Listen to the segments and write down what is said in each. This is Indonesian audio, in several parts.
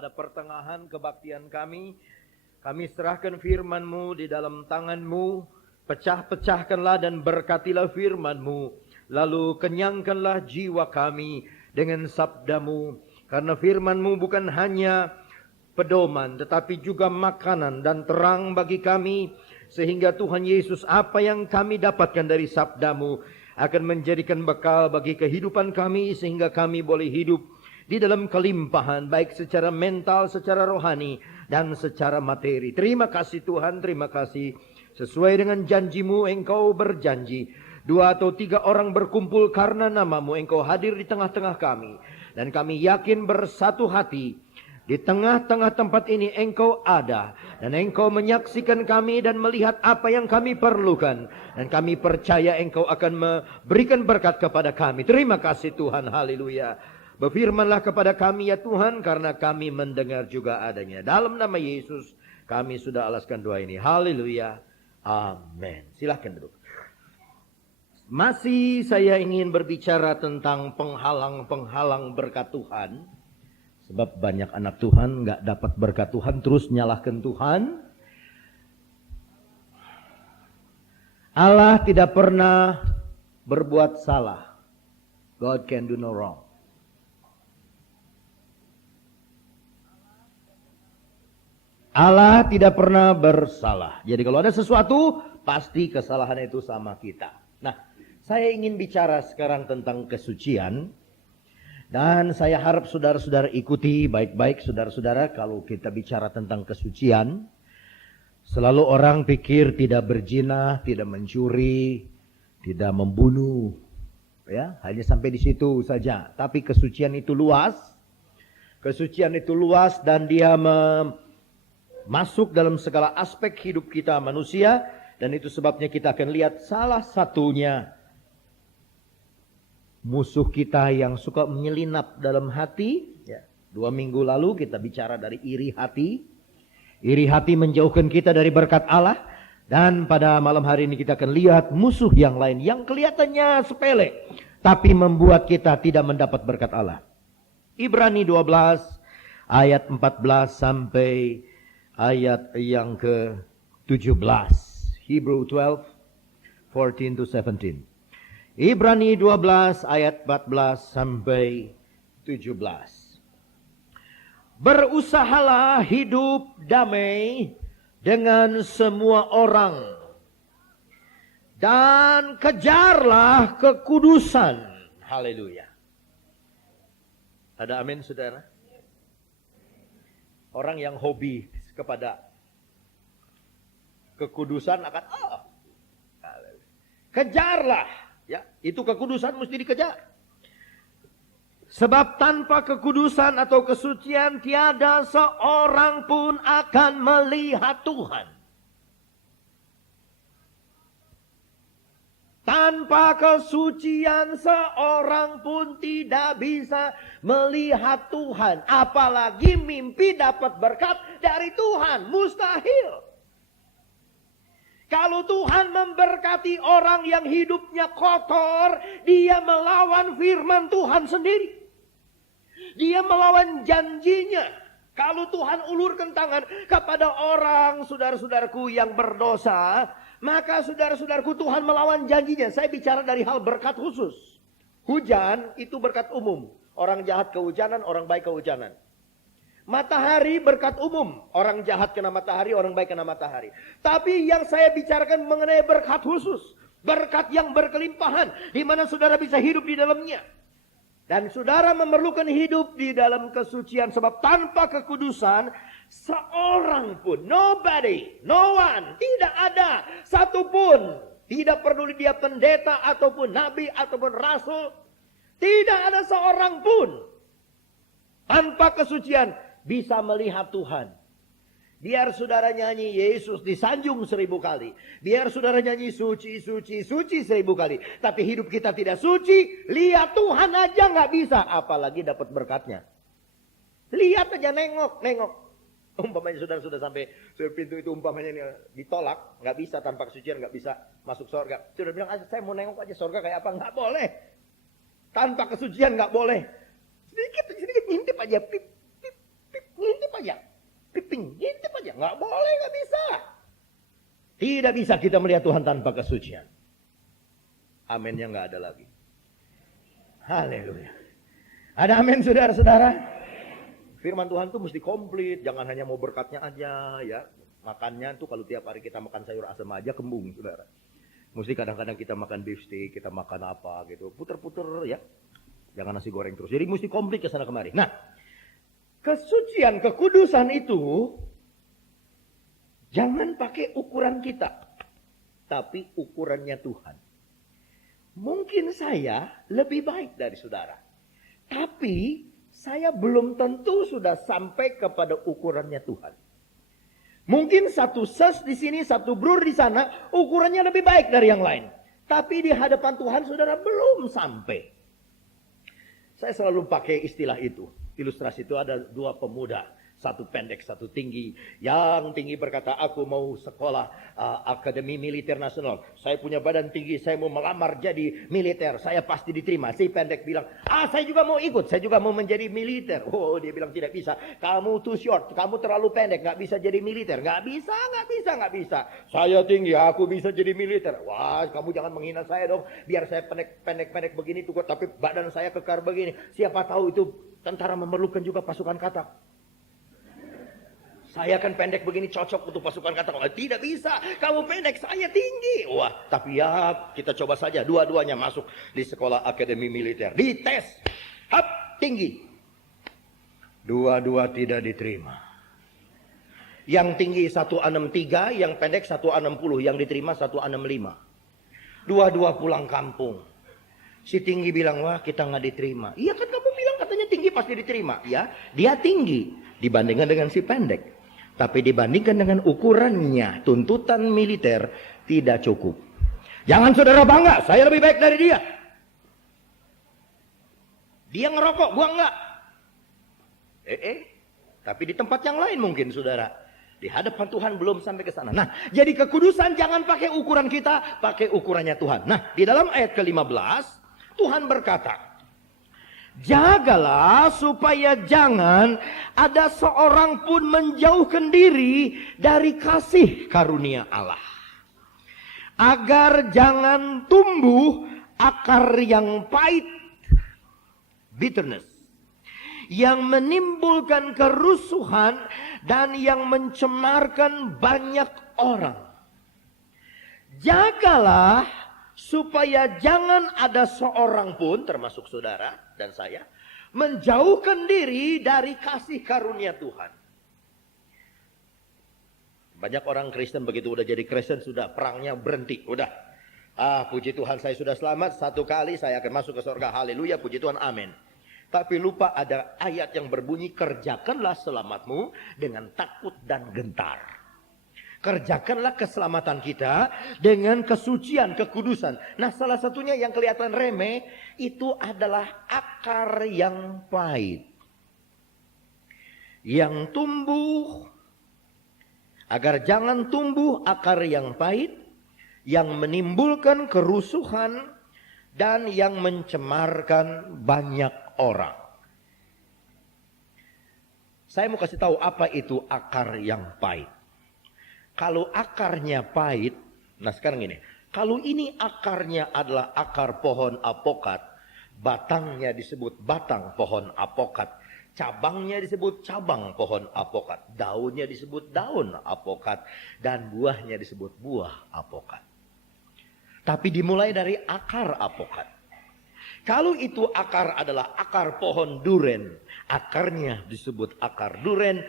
pada pertengahan kebaktian kami. Kami serahkan firman-Mu di dalam tangan-Mu. Pecah-pecahkanlah dan berkatilah firman-Mu. Lalu kenyangkanlah jiwa kami dengan sabda-Mu. Karena firman-Mu bukan hanya pedoman, tetapi juga makanan dan terang bagi kami. Sehingga Tuhan Yesus, apa yang kami dapatkan dari sabda-Mu akan menjadikan bekal bagi kehidupan kami. Sehingga kami boleh hidup di dalam kelimpahan, baik secara mental, secara rohani, dan secara materi. Terima kasih Tuhan, terima kasih. Sesuai dengan janji-Mu, Engkau berjanji, 2 atau 3 orang berkumpul karena nama-Mu, Engkau hadir di tengah-tengah kami. Dan kami yakin bersatu hati, di tengah-tengah tempat ini Engkau ada. Dan Engkau menyaksikan kami dan melihat apa yang kami perlukan. Dan kami percaya Engkau akan memberikan berkat kepada kami. Terima kasih Tuhan, haleluya. Berfirmanlah kepada kami ya Tuhan, karena kami mendengar juga adanya. Dalam nama Yesus kami sudah alaskan doa ini. Haleluya. Amin. Silahkan duduk. Masih saya ingin berbicara tentang penghalang-penghalang berkat Tuhan. Sebab banyak anak Tuhan gak dapat berkat Tuhan, terus nyalahkan Tuhan. Allah tidak pernah berbuat salah. God can do no wrong. Allah tidak pernah bersalah. Jadi kalau ada sesuatu, pasti kesalahan itu sama kita. Nah, saya ingin bicara sekarang tentang kesucian. Dan saya harap saudara-saudara ikuti baik-baik saudara-saudara kalau kita bicara tentang kesucian. Selalu orang pikir tidak berzina, tidak mencuri, tidak membunuh. Ya, hanya sampai di situ saja. Tapi kesucian itu luas. Kesucian itu luas dan dia masuk dalam segala aspek hidup kita manusia. Dan itu sebabnya kita akan lihat salah satunya musuh kita yang suka menyelinap dalam hati. 2 minggu lalu kita bicara dari iri hati. Iri hati menjauhkan kita dari berkat Allah. Dan pada malam hari ini kita akan lihat musuh yang lain yang kelihatannya sepele, tapi membuat kita tidak mendapat berkat Allah. Ibrani 12 ayat 14 sampai ayat yang ke-17. Hebrew 12, 14 to 17. Ibrani 12 ayat 14 sampai 17. Berusahalah hidup damai dengan semua orang. Dan kejarlah kekudusan. Haleluya. Ada amin saudara? Orang yang hobi kepada kekudusan akan kejarlah. Ya, itu kekudusan mesti dikejar. Sebab tanpa kekudusan atau kesucian tiada seorang pun akan melihat Tuhan. Tanpa kesucian seorang pun tidak bisa melihat Tuhan. Apalagi mimpi dapat berkat dari Tuhan. Mustahil. Kalau Tuhan memberkati orang yang hidupnya kotor, dia melawan firman Tuhan sendiri. Dia melawan janjinya. Kalau Tuhan ulurkan tangan kepada orang saudara-saudaraku yang berdosa, maka saudara-saudaraku Tuhan melawan janjinya. Saya bicara dari hal berkat khusus. Hujan itu berkat umum. Orang jahat kehujanan, orang baik kehujanan. Matahari berkat umum. Orang jahat kena matahari, orang baik kena matahari. Tapi yang saya bicarakan mengenai berkat khusus. Berkat yang berkelimpahan. Di mana saudara bisa hidup di dalamnya. Dan saudara memerlukan hidup di dalam kesucian. Sebab tanpa kekudusan, seorang pun, nobody, no one, tidak ada satupun. Tidak peduli dia pendeta ataupun nabi ataupun rasul. Tidak ada seorang pun. Tanpa kesucian bisa melihat Tuhan. Biar saudara nyanyi Yesus disanjung 1000 kali. Biar saudara nyanyi suci, suci, suci 1000 kali. Tapi hidup kita tidak suci. Lihat Tuhan aja gak bisa. Apalagi dapat berkatnya. Lihat aja, nengok, nengok. Umpamanya saudara sudah sampai pintu itu umpamanya ini ditolak. Gak bisa tanpa kesucian, gak bisa masuk surga. Sudah bilang aja, saya mau nengok aja surga kayak apa. Gak boleh. Tanpa kesucian gak boleh. Sedikit ngintip aja. Pip, pip, pip, ngintip. aja. Piping, ngintip aja. Nggak boleh, nggak bisa. Tidak bisa kita melihat Tuhan tanpa kesucian. Aminnya nggak ada lagi. Haleluya. Ada amin saudara-saudara? Firman Tuhan tuh mesti komplit. Jangan hanya mau berkatnya aja ya. Makannya tuh kalau tiap hari kita makan sayur asam aja kembung saudara. Mesti kadang-kadang kita makan beef steak, kita makan apa gitu. Puter-puter ya. Jangan nasi goreng terus. Jadi mesti komplit ke sana kemari. Nah, kesucian, kekudusan itu jangan pakai ukuran kita. Tapi ukurannya Tuhan. Mungkin saya lebih baik dari saudara. Tapi saya belum tentu sudah sampai kepada ukurannya Tuhan. Mungkin satu ses di sini, satu brur di sana, ukurannya lebih baik dari yang lain. Tapi di hadapan Tuhan saudara belum sampai. Saya selalu pakai istilah itu. Ilustrasi itu ada dua pemuda. Satu pendek, satu tinggi. Yang tinggi berkata, aku mau sekolah Akademi Militer Nasional. Saya punya badan tinggi, saya mau melamar jadi militer. Saya pasti diterima. Si pendek bilang, saya juga mau ikut. Saya juga mau menjadi militer. Oh, dia bilang tidak bisa. Kamu too short, kamu terlalu pendek. Gak bisa jadi militer. Gak bisa, gak bisa, gak bisa. Saya tinggi, aku bisa jadi militer. Wah, kamu jangan menghina saya dong. Biar saya pendek begini tuh, tapi badan saya kekar begini. Siapa tahu itu tentara memerlukan juga pasukan katak. Saya kan pendek begini cocok untuk pasukan katak. Tidak bisa, kamu pendek, saya tinggi. Wah, tapi ya kita coba saja. Dua-duanya masuk di sekolah akademi militer. Dites, tinggi. Dua-dua tidak diterima. Yang tinggi 163, yang pendek 160. Yang diterima 165. Dua-dua pulang kampung. Si tinggi bilang, wah kita nggak diterima. Iya kan kamu bilang katanya tinggi pasti diterima. Ya, dia tinggi dibandingkan dengan si pendek. Tapi dibandingkan dengan ukurannya, tuntutan militer tidak cukup. Jangan saudara bangga, saya lebih baik dari dia. Dia ngerokok, gua enggak. Tapi di tempat yang lain mungkin saudara. Di hadapan Tuhan belum sampai ke sana. Nah, jadi kekudusan jangan pakai ukuran kita, pakai ukurannya Tuhan. Nah, di dalam ayat ke-15, Tuhan berkata, jagalah supaya jangan ada seorang pun menjauhkan diri dari kasih karunia Allah. Agar jangan tumbuh akar yang pahit, bitterness, yang menimbulkan kerusuhan dan yang mencemarkan banyak orang. Jagalah supaya jangan ada seorang pun, termasuk saudara dan saya, menjauhkan diri dari kasih karunia Tuhan. Banyak orang Kristen begitu udah jadi Kristen sudah perangnya berhenti, udah. Puji Tuhan saya sudah selamat, satu kali saya akan masuk ke surga, haleluya, puji Tuhan, amin. Tapi lupa ada ayat yang berbunyi, kerjakanlah selamatmu dengan takut dan gentar. Kerjakanlah keselamatan kita dengan kesucian, kekudusan. Nah, salah satunya yang kelihatan remeh itu adalah akar yang pahit. Yang tumbuh, agar jangan tumbuh akar yang pahit, yang menimbulkan kerusuhan dan yang mencemarkan banyak orang. Saya mau kasih tahu apa itu akar yang pahit. Kalau akarnya pahit, nah sekarang ini, kalau ini akarnya adalah akar pohon apokat, batangnya disebut batang pohon apokat, cabangnya disebut cabang pohon apokat, daunnya disebut daun apokat, dan buahnya disebut buah apokat. Tapi dimulai dari akar apokat. Kalau itu akar adalah akar pohon duren, akarnya disebut akar duren,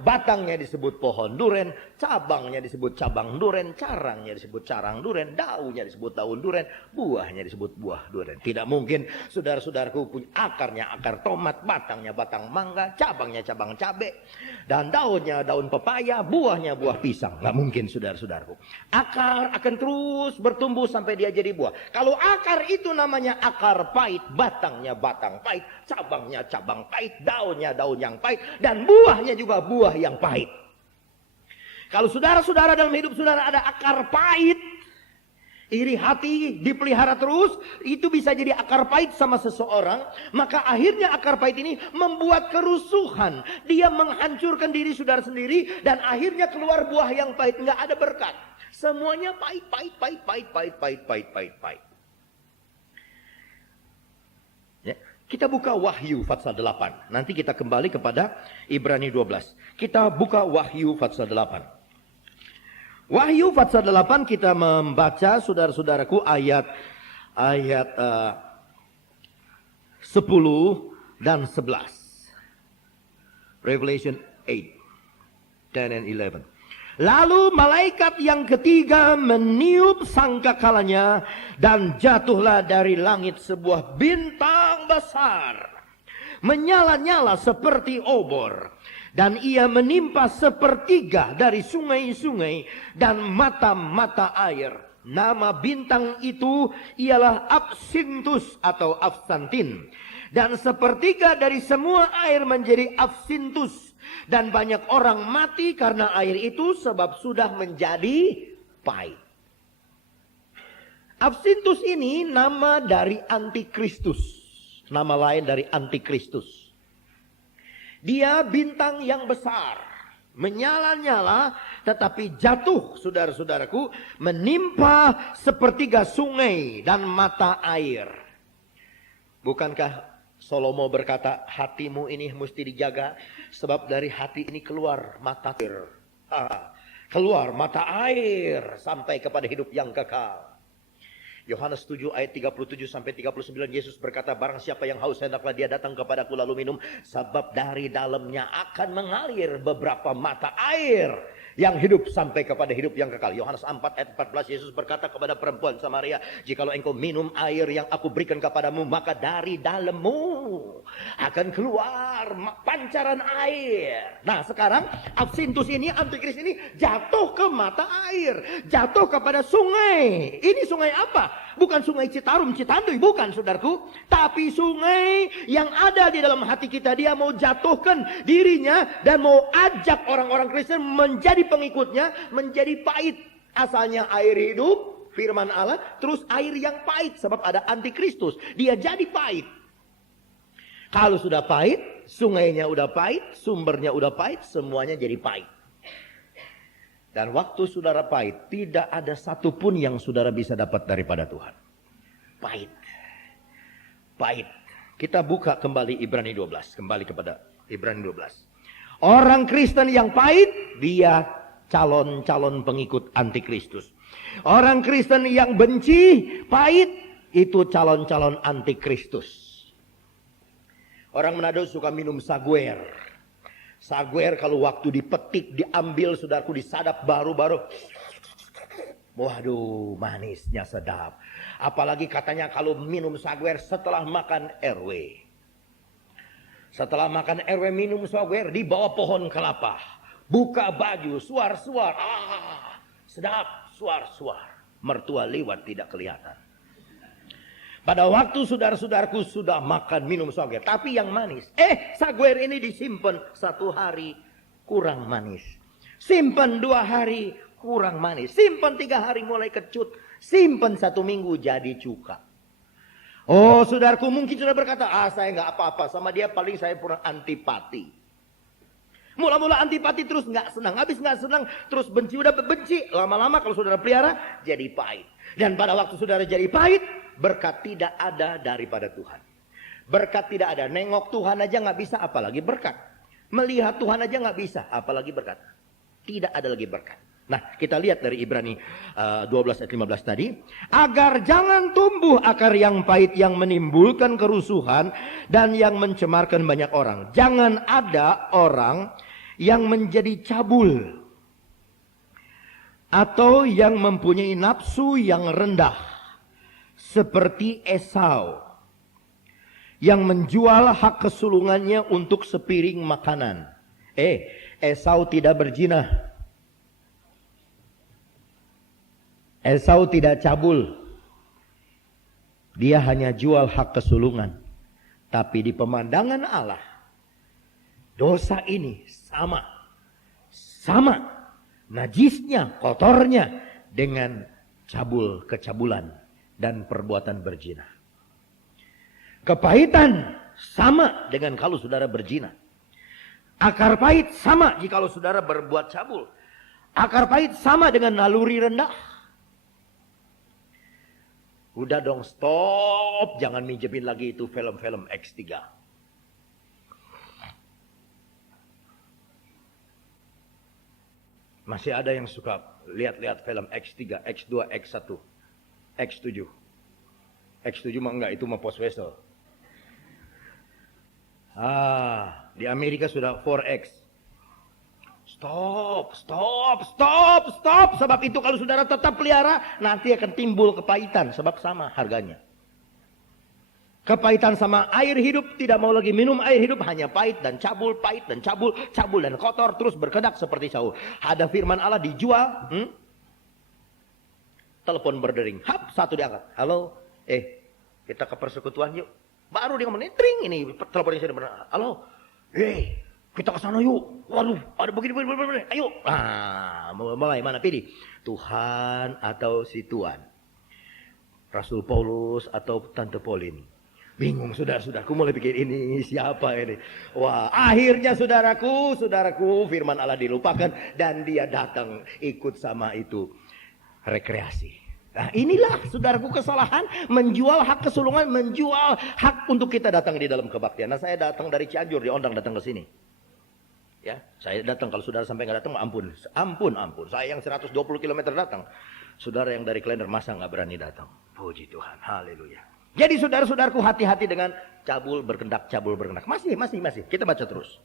batangnya disebut pohon duren, cabangnya disebut cabang duren, carangnya disebut carang duren, daunnya disebut daun duren, buahnya disebut buah duren. Tidak mungkin saudara-saudaraku punya akarnya akar tomat, batangnya batang mangga, cabangnya cabang cabe, dan daunnya daun pepaya, buahnya buah pisang. Nggak mungkin saudara-saudaraku. Akar akan terus bertumbuh sampai dia jadi buah. Kalau akar itu namanya akar pahit, batangnya batang pahit, cabangnya cabang pahit, daunnya daun yang pahit, dan buahnya juga buah yang pahit. Kalau saudara-saudara dalam hidup saudara ada akar pahit, iri hati dipelihara terus, itu bisa jadi akar pahit sama seseorang. Maka akhirnya akar pahit ini membuat kerusuhan. Dia menghancurkan diri saudara sendiri, dan akhirnya keluar buah yang pahit. Nggak ada berkat. Semuanya pahit. Ya, kita buka Wahyu pasal 8. Nanti kita kembali kepada Ibrani 12. Kita buka Wahyu pasal 8. Wahyu pasal 8 kita membaca saudara-saudaraku ayat 10 dan 11. Revelation 8, 10 and 11. Lalu malaikat yang ketiga meniup sangkakalanya, dan jatuhlah dari langit sebuah bintang besar, menyala-nyala seperti obor. Dan ia menimpa sepertiga dari sungai-sungai dan mata-mata air. Nama bintang itu ialah Absintus atau Absantin. Dan sepertiga dari semua air menjadi Absintus. Dan banyak orang mati karena air itu, sebab sudah menjadi pahit. Absintus ini nama dari Antikristus. Nama lain dari Antikristus. Dia bintang yang besar, menyala-nyala, tetapi jatuh, saudara-saudaraku, menimpa sepertiga sungai dan mata air. Bukankah Salomo berkata, hatimu ini mesti dijaga, sebab dari hati ini keluar mata air. Keluar mata air sampai kepada hidup yang kekal. Yohanes 7 ayat 37 sampai 39, Yesus berkata, barang siapa yang haus, hendaklah dia datang kepadaku lalu minum, sebab dari dalamnya akan mengalir beberapa mata air yang hidup sampai kepada hidup yang kekal. Yohanes 4 ayat 14, Yesus berkata kepada perempuan Samaria, jikalau engkau minum air yang aku berikan kepadamu, maka dari dalammu akan keluar pancaran air. Nah sekarang Absintus ini, Antikris ini jatuh ke mata air, jatuh kepada sungai. Ini sungai apa? Bukan sungai Citarum, Citanduy, bukan saudaraku. Tapi sungai yang ada di dalam hati kita. Dia mau jatuhkan dirinya dan mau ajak orang-orang Kristen menjadi pengikutnya, menjadi pahit. Asalnya air hidup, firman Allah, terus air yang pahit. Sebab ada Antikristus, dia jadi pahit. Kalau sudah pahit, sungainya udah pahit, sumbernya udah pahit, semuanya jadi pahit. Dan waktu saudara pahit, tidak ada satupun yang saudara bisa dapat daripada Tuhan. Pahit. Pahit. Kita buka kembali Ibrani 12. Kembali kepada Ibrani 12. Orang Kristen yang pahit, dia calon-calon pengikut Antikristus. Orang Kristen yang benci, pahit, itu calon-calon Antikristus. Orang Manado suka minum saguer. Saguer kalau waktu dipetik, diambil, saudaraku, disadap baru-baru. Waduh, manisnya sedap. Apalagi katanya kalau minum saguer setelah makan RW. Setelah makan RW minum saguer di bawah pohon kelapa. Buka baju, suar-suar. Sedap, suar-suar. Mertua lewat tidak kelihatan. Pada waktu saudara-saudaraku sudah makan minum saguer, tapi yang manis. Saguer ini disimpan 1 hari kurang manis. Simpan 2 hari kurang manis. Simpan 3 hari mulai kecut. Simpan 1 minggu jadi cuka. Oh saudaraku mungkin sudah berkata, saya nggak apa-apa sama dia, paling saya kurang antipati. Mula-mula antipati terus nggak senang, habis nggak senang terus benci, udah benci. Lama-lama kalau saudara pelihara jadi pahit. Dan pada waktu saudara jadi pahit, berkat tidak ada daripada Tuhan. Berkat tidak ada. Nengok Tuhan aja nggak bisa, apalagi berkat. Melihat Tuhan aja nggak bisa, apalagi berkat. Tidak ada lagi berkat. Nah, kita lihat dari Ibrani 12 ayat 15 tadi. Agar jangan tumbuh akar yang pahit yang menimbulkan kerusuhan dan yang mencemarkan banyak orang. Jangan ada orang yang menjadi cabul atau yang mempunyai nafsu yang rendah seperti Esau yang menjual hak kesulungannya untuk sepiring makanan. Esau tidak berzina. Esau tidak cabul. Dia hanya jual hak kesulungan. Tapi di pemandangan Allah, dosa ini sama najisnya, kotornya dengan cabul, kecabulan, dan perbuatan berzina. Kepahitan sama dengan kalau saudara berzina. Akar pahit sama jikalau saudara berbuat cabul. Akar pahit sama dengan naluri rendah. Udah dong, stop. Jangan minjemin lagi itu film-film X3. Masih ada yang suka lihat-lihat film X3, X2, X1, X7. X7 mah enggak, itu mah post vessel. Di Amerika sudah 4X. Stop. Sebab itu kalau saudara tetap pelihara, nanti akan timbul kepahitan. Sebab sama harganya. Kepahitan sama air hidup, tidak mau lagi minum air hidup, hanya pahit dan cabul dan kotor, terus berkedak seperti Saul. Ada firman Allah dijual, telepon berdering, satu diangkat. Halo, kita ke persekutuan yuk. Baru dia ngomong, tring, ini telepon yang saya benar. Halo, kita ke sana yuk. Waduh, ada begini, ayo. Mulai mana pilih? Tuhan atau si Tuan? Rasul Paulus atau Tante Pauline? Bingung saudara-saudaraku, mulai pikir ini siapa ini? Wah, akhirnya saudaraku, firman Allah dilupakan dan dia datang ikut sama itu rekreasi. Nah, inilah saudaraku kesalahan, menjual hak kesulungan, menjual hak untuk kita datang di dalam kebaktian. Nah, saya datang dari Cianjur, diundang datang ke sini. Ya, saya datang, kalau saudara sampai nggak datang, ampun. Saya yang 120 km datang. Saudara yang dari Klender masa nggak berani datang. Puji Tuhan, haleluya. Jadi saudara-saudaraku, hati-hati dengan cabul berkendak. Masih. Kita baca terus.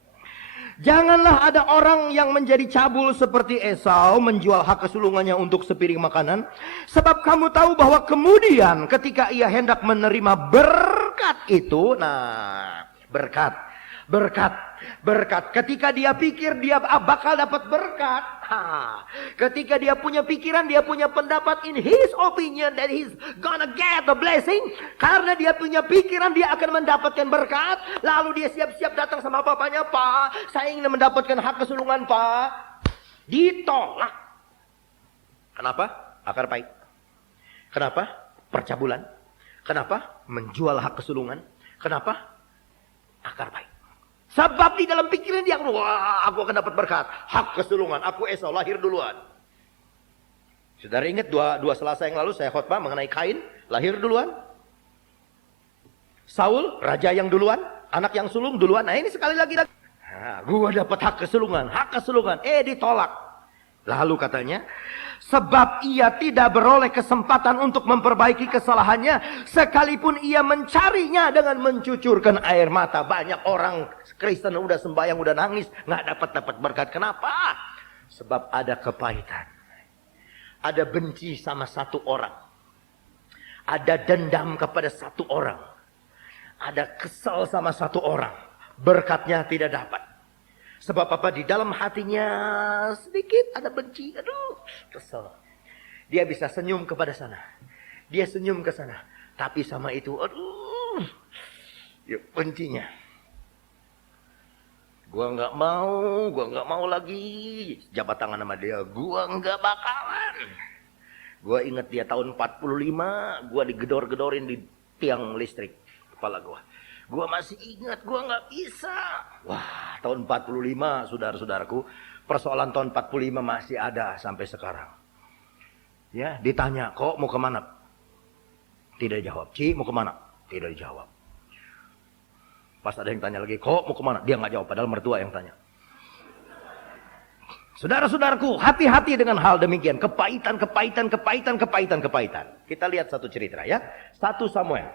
Janganlah ada orang yang menjadi cabul seperti Esau, menjual hak kesulungannya untuk sepiring makanan. Sebab kamu tahu bahwa kemudian ketika ia hendak menerima berkat itu, berkat. Ketika dia pikir dia bakal dapat berkat, ketika dia punya pikiran, dia punya pendapat, in his opinion that he's gonna get the blessing, karena dia punya pikiran dia akan mendapatkan berkat, lalu dia siap-siap datang sama papanya, Pak, saya ingin mendapatkan hak kesulungan, Pak. Ditolak. Kenapa? Akar pahit. Kenapa? Percabulan. Kenapa? Menjual hak kesulungan. Kenapa? Akar pahit. Sebab di dalam pikiran dia, wah, aku akan dapat berkat. Hak kesulungan, aku Esau lahir duluan. Saudara ingat dua Selasa yang lalu saya khotbah mengenai Kain, lahir duluan. Saul, raja yang duluan, anak yang sulung duluan. Nah, ini sekali lagi. Gua dapat hak kesulungan. Ditolak. Lalu katanya, sebab ia tidak beroleh kesempatan untuk memperbaiki kesalahannya, sekalipun ia mencarinya dengan mencucurkan air mata. Banyak orang Kristen udah sembahyang, udah nangis, nggak dapat berkat. Kenapa? Sebab ada kepahitan, ada benci sama satu orang, ada dendam kepada satu orang, ada kesal sama satu orang. Berkatnya tidak dapat. Sebab apa? Di dalam hatinya sedikit ada benci. Aduh, kesel. Dia bisa senyum kepada sana. Dia senyum ke sana. Tapi sama itu, aduh, ya, bencinya. Gua nggak mau lagi jabat tangan sama dia. Gua nggak bakalan. Gua ingat dia tahun 45, gua digedor-gedorin di tiang listrik kepala gua. Gua masih ingat, gua nggak bisa. Wah, tahun 45, saudara-saudaraku, persoalan tahun 45 masih ada sampai sekarang. Ya, ditanya, kok mau kemana? Tidak dijawab. Ci, mau kemana? Tidak dijawab. Pas ada yang tanya lagi, kok mau kemana? Dia nggak jawab, padahal mertua yang tanya. Saudara-saudaraku, hati-hati dengan hal demikian. Kepahitan. Kita lihat satu cerita ya. 1 Samuel.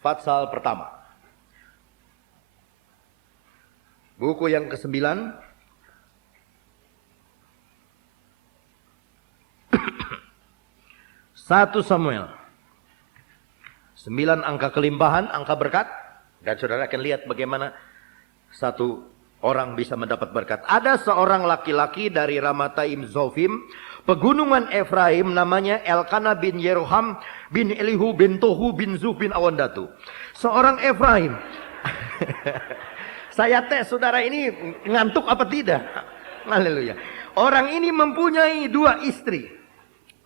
Pasal pertama. Buku yang ke-9. 1 Samuel. 9 angka kelimpahan, angka berkat. Dan saudara akan lihat bagaimana satu orang bisa mendapat berkat. Ada seorang laki-laki dari Ramataim Zofim, pegunungan Efraim, namanya Elkana bin Yeroham bin Elihu bin Tohu bin Zuf bin Awandatu. Seorang Efraim. Saya tes saudara ini ngantuk apa tidak? Haleluya. Orang ini mempunyai 2 istri.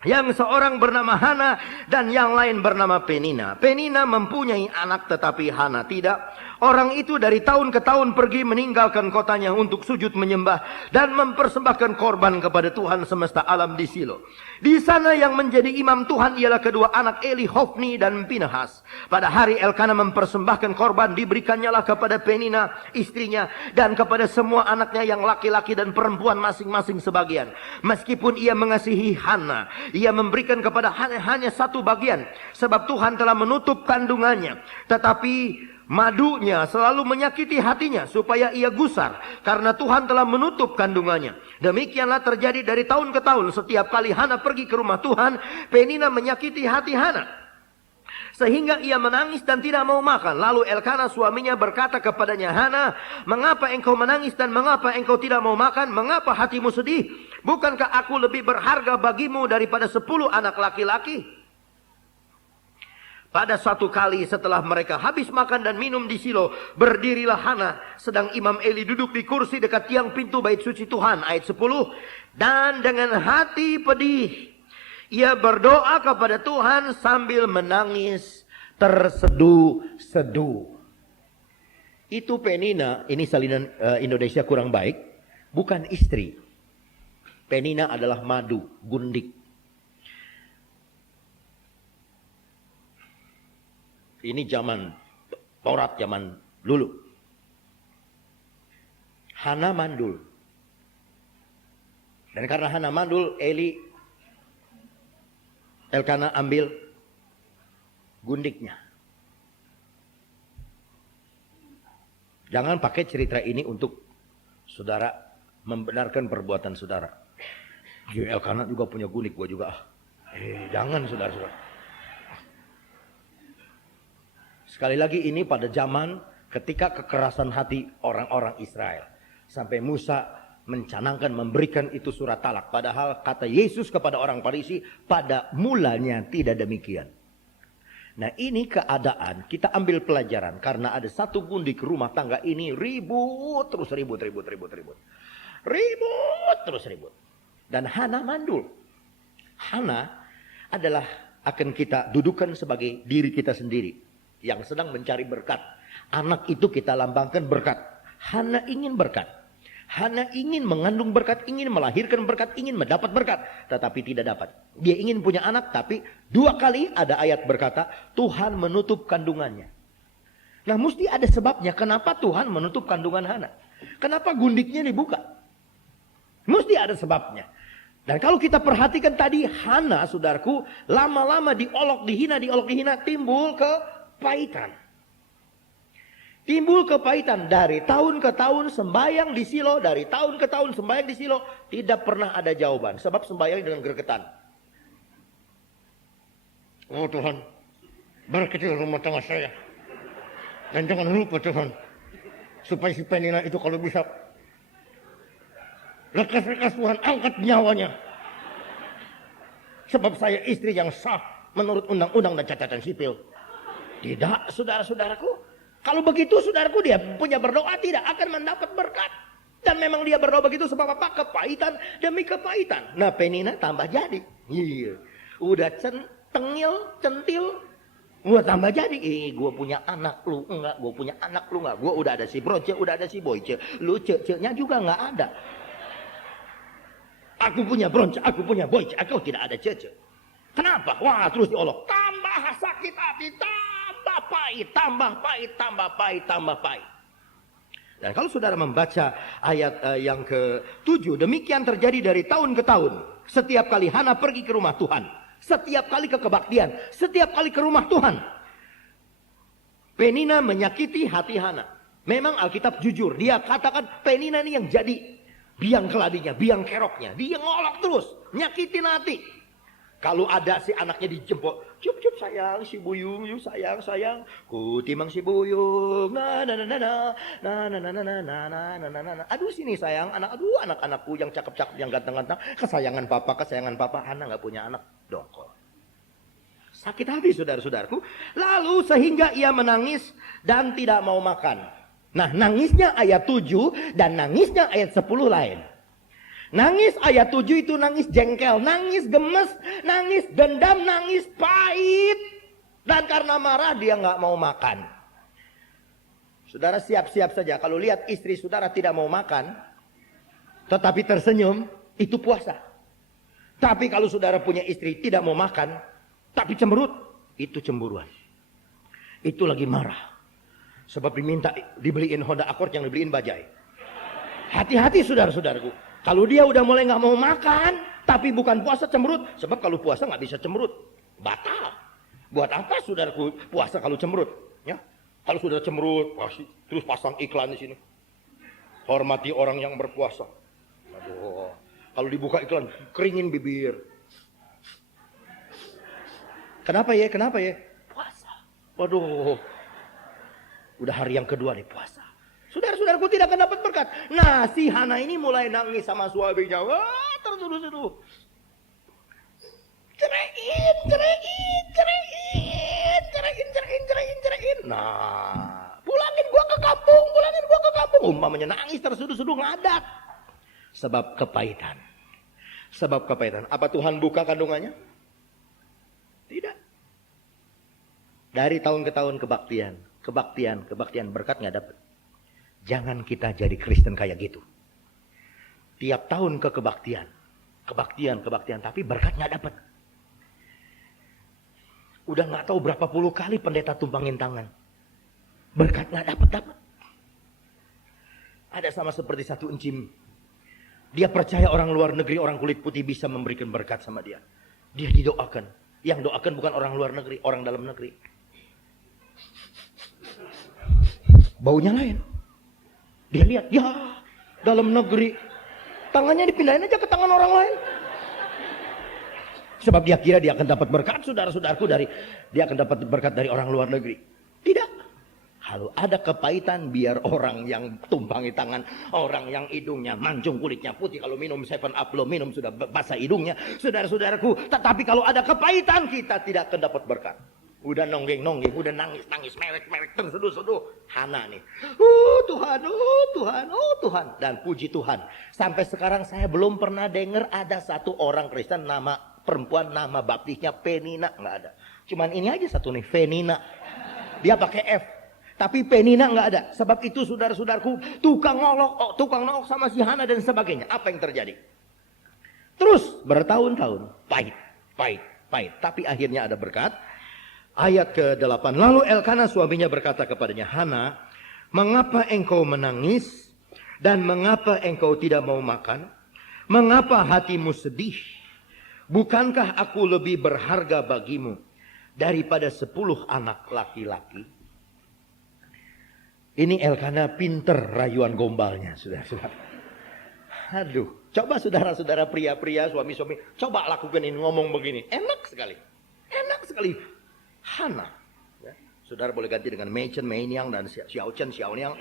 Yang seorang bernama Hana dan yang lain bernama Penina. Penina mempunyai anak tetapi Hana tidak. Orang itu dari tahun ke tahun pergi meninggalkan kotanya untuk sujud menyembah dan mempersembahkan korban kepada Tuhan semesta alam di Silo. Di sana yang menjadi imam Tuhan ialah kedua anak Eli, Hofni dan Pinehas. Pada hari Elkana mempersembahkan korban, diberikannya lah kepada Penina istrinya dan kepada semua anaknya yang laki-laki dan perempuan masing-masing sebagian. Meskipun ia mengasihi Hana, ia memberikan kepada Hana hanya 1 bagian, sebab Tuhan telah menutup kandungannya. Tetapi madunya selalu menyakiti hatinya supaya ia gusar karena Tuhan telah menutup kandungannya. Demikianlah terjadi dari tahun ke tahun. Setiap kali Hana pergi ke rumah Tuhan, Penina menyakiti hati Hana sehingga ia menangis dan tidak mau makan. Lalu Elkana suaminya berkata kepadanya, Hana, mengapa engkau menangis dan mengapa engkau tidak mau makan? Mengapa hatimu sedih? Bukankah aku lebih berharga bagimu daripada 10 anak laki-laki? Pada suatu kali setelah mereka habis makan dan minum di Silo, berdirilah Hana, sedang Imam Eli duduk di kursi dekat tiang pintu bait suci Tuhan. Ayat 10. Dan dengan hati pedih, ia berdoa kepada Tuhan sambil menangis terseduh-seduh. Itu Penina, ini salinan Indonesia kurang baik, bukan istri. Penina adalah madu, gundik. Ini zaman Taurat, zaman dulu. Hana mandul. Dan karena Hana mandul, Elkana ambil gundiknya. Jangan pakai cerita ini untuk saudara membenarkan perbuatan saudara. Elkana juga punya gundik, gua juga. Jangan saudara-saudara. Sekali lagi ini pada zaman ketika kekerasan hati orang-orang Israel. Sampai Musa mencanangkan memberikan itu surat talak. Padahal kata Yesus kepada orang Farisi, pada mulanya tidak demikian. Nah ini keadaan, kita ambil pelajaran. Karena ada 1 gundik rumah tangga ini ribut terus ribut. Ribut terus ribut. Dan Hana mandul. Hana adalah akan kita dudukan sebagai diri kita sendiri yang sedang mencari berkat. Anak itu kita lambangkan berkat. Hana ingin berkat. Hana ingin mengandung berkat, ingin melahirkan berkat, ingin mendapat berkat. Tetapi tidak dapat. Dia ingin punya anak, tapi 2 kali ada ayat berkata, Tuhan menutup kandungannya. Nah mesti ada sebabnya kenapa Tuhan menutup kandungan Hana. Kenapa gundiknya dibuka? Mesti ada sebabnya. Dan kalau kita perhatikan tadi, Hana saudaraku, lama-lama diolok dihina, timbul kepahitan. Timbul kepahitan dari tahun ke tahun sembahyang di Silo, dari tahun ke tahun sembahyang di Silo, tidak pernah ada jawaban. Sebab sembahyang dengan gregetan. Oh Tuhan, berkati rumah tangga saya. Dan jangan lupa Tuhan, supaya si Penina itu kalau bisa, lekas-lekas Tuhan angkat nyawanya. Sebab saya istri yang sah menurut undang-undang dan catatan sipil. Tidak, saudara-saudaraku. Kalau begitu, saudaraku, dia punya berdoa tidak akan mendapat berkat. Dan memang dia berdoa begitu sebab apa? Kepahitan demi kepahitan. Nah, Penina tambah jadi. Iya. Udah centil. Gua tambah jadi. Gua punya anak lu enggak, gua punya anak lu enggak. Gua udah ada si Broce, udah ada si Boyce. Lu cek-ceknya juga enggak ada. Aku punya Bronce, aku punya Boyce, aku tidak ada cece. Kenapa? Wah, terus diolok. Tambah sakit hati, tambah pahit. Dan kalau saudara membaca ayat yang ke-7, demikian terjadi dari tahun ke tahun. Setiap kali Hana pergi ke rumah Tuhan, setiap kali ke kebaktian, setiap kali ke rumah Tuhan, Penina menyakiti hati Hana. Memang Alkitab jujur, dia katakan Penina ini yang jadi biang keladinya, biang keroknya. Dia ngolok terus, nyakitin hati. Kalau ada si anaknya dijemput, cup sayang, si Buyung, yuk sayang, ku timang si Buyung, aduh sini sayang, anak-anakku yang cakep-cakep, yang ganteng-ganteng, kesayangan papa, Hana nggak punya anak, dongkol. Sakit hati saudara-saudaraku. Lalu sehingga ia menangis dan tidak mau makan. Nah nangisnya ayat 7 dan nangisnya ayat 10 lain. Nangis ayat 7 itu nangis jengkel, nangis gemes, nangis dendam, nangis pahit. Dan karena marah dia nggak mau makan. Saudara siap-siap saja kalau lihat istri saudara tidak mau makan, tetapi tersenyum, itu puasa. Tapi kalau saudara punya istri tidak mau makan, tapi cemberut, itu cemburuan. Itu lagi marah. Sebab diminta dibeliin Honda Accord yang dibeliin Bajaj. Hati-hati saudara-saudaraku. Kalau dia udah mulai nggak mau makan, tapi bukan puasa cemberut. Sebab kalau puasa nggak bisa cemberut, batal. Buat apa saudaraku puasa kalau cemberut? Ya, kalau sudah cemberut, terus pasang iklan di sini. Hormati orang yang berpuasa. Aduh, kalau dibuka iklan, keringin bibir. Kenapa ya? Kenapa ya? Puasa. Waduh, udah hari yang kedua nih puasa. Saudara-saudaraku tidak akan dapat berkat. Nah, si Hana ini mulai nangis sama suaminya. Wah, tersuruh-suruh. Ceraiin. Nah, pulangin gua ke kampung. Umpamanya nangis tersuruh-suruh ngadat. Sebab kepahitan. Apa Tuhan buka kandungannya? Tidak. Dari tahun ke tahun kebaktian, berkat nggak dapat. Jangan kita jadi Kristen kayak gitu. Tiap tahun ke kebaktian, tapi berkat nggak dapat. Udah nggak tahu berapa puluh kali pendeta tumpangin tangan, berkat nggak dapat. Ada sama seperti satu encim. Dia percaya orang luar negeri, orang kulit putih bisa memberikan berkat sama dia. Dia didoakan. Yang doakan bukan orang luar negeri, orang dalam negeri. Baunya lain. Dia lihat, ya dalam negeri. Tangannya dipindahin aja ke tangan orang lain. Sebab dia kira dia akan dapat berkat, saudara-saudaraku, dia akan dapat berkat dari orang luar negeri. Tidak. Kalau ada kepahitan, biar orang yang tumpangi tangan, orang yang hidungnya mancung, kulitnya putih, kalau minum 7up, belum minum sudah basah hidungnya, saudara-saudaraku. Tetapi kalau ada kepahitan, kita tidak akan dapat berkat. Udah nonggeng, udah nangis, mewek, terseduh-seduh. Hana nih. Tuhan. Dan puji Tuhan. Sampai sekarang saya belum pernah dengar ada satu orang Kristen perempuan nama baptisnya Penina. Nggak ada. Cuman ini aja satu nih, Penina. Dia pakai F. Tapi Penina nggak ada. Sebab itu saudara-saudaraku, tukang nolok sama si Hana dan sebagainya. Apa yang terjadi? Terus bertahun-tahun. Pahit. Tapi akhirnya ada berkat. Ayat ke-8. Lalu Elkana suaminya berkata kepadanya, Hana, mengapa engkau menangis dan mengapa engkau tidak mau makan? Mengapa hatimu sedih? Bukankah aku lebih berharga bagimu daripada 10 anak laki-laki? Ini Elkana pinter rayuan gombalnya, saudara-saudara. Aduh, coba saudara-saudara pria-pria, suami-suami, coba lakukan ini, ngomong begini. Enak sekali. Hana, ya. Saudara boleh ganti dengan Meichen, Meiniang dan Xiaochen, Xiaoniang.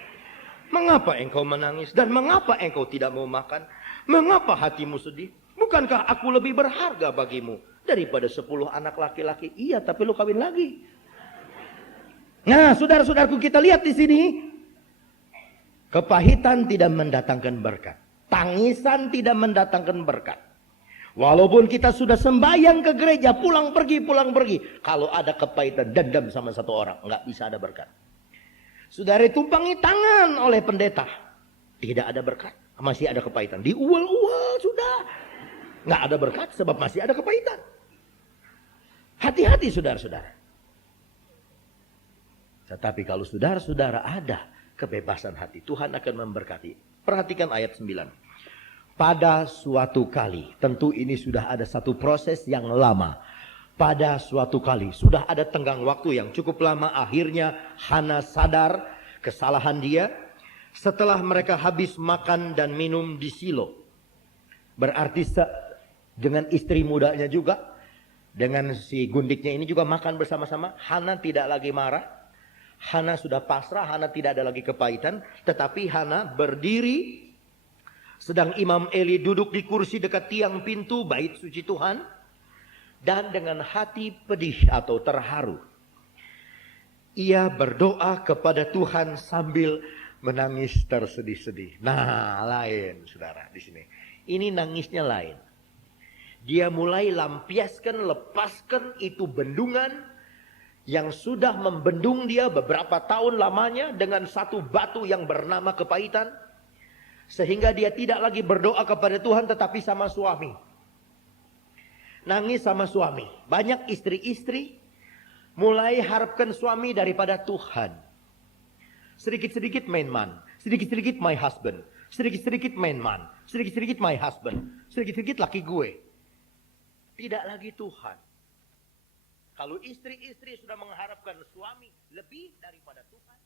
Mengapa engkau menangis dan mengapa engkau tidak mau makan? Mengapa hatimu sedih? Bukankah aku lebih berharga bagimu daripada 10 anak laki-laki? Iya, tapi lu kawin lagi. Nah, saudara-saudaraku, kita lihat di sini. Kepahitan tidak mendatangkan berkat. Tangisan tidak mendatangkan berkat. Walaupun kita sudah sembahyang ke gereja, pulang pergi. Kalau ada kepahitan, dendam sama satu orang, nggak bisa ada berkat. Saudara tumpangi tangan oleh pendeta, tidak ada berkat, masih ada kepahitan. Diuel-uel sudah, nggak ada berkat sebab masih ada kepahitan. Hati-hati saudara-saudara. Tetapi kalau saudara-saudara ada kebebasan hati, Tuhan akan memberkati. Perhatikan ayat 9. Pada suatu kali, tentu ini sudah ada satu proses yang lama. Pada suatu kali, sudah ada tenggang waktu yang cukup lama. Akhirnya Hana sadar kesalahan dia. Setelah mereka habis makan dan minum di Silo. Berarti dengan istri mudanya juga, dengan si gundiknya ini juga makan bersama-sama. Hana tidak lagi marah. Hana sudah pasrah, Hana tidak ada lagi kepahitan. Tetapi Hana berdiri. Sedang Imam Eli duduk di kursi dekat tiang pintu bait suci Tuhan. Dan dengan hati pedih atau terharu, ia berdoa kepada Tuhan sambil menangis tersedih-sedih. Nah, lain saudara di sini. Ini nangisnya lain. Dia mulai lampiaskan, lepaskan itu bendungan yang sudah membendung dia beberapa tahun lamanya dengan satu batu yang bernama kepahitan. Sehingga dia tidak lagi berdoa kepada Tuhan tetapi sama suami. Nangis sama suami. Banyak istri-istri mulai harapkan suami daripada Tuhan. Sedikit-sedikit main man, sedikit-sedikit my husband, sedikit-sedikit main man, sedikit-sedikit my husband, sedikit-sedikit laki gue. Tidak lagi Tuhan. Kalau istri-istri sudah mengharapkan suami lebih daripada Tuhan,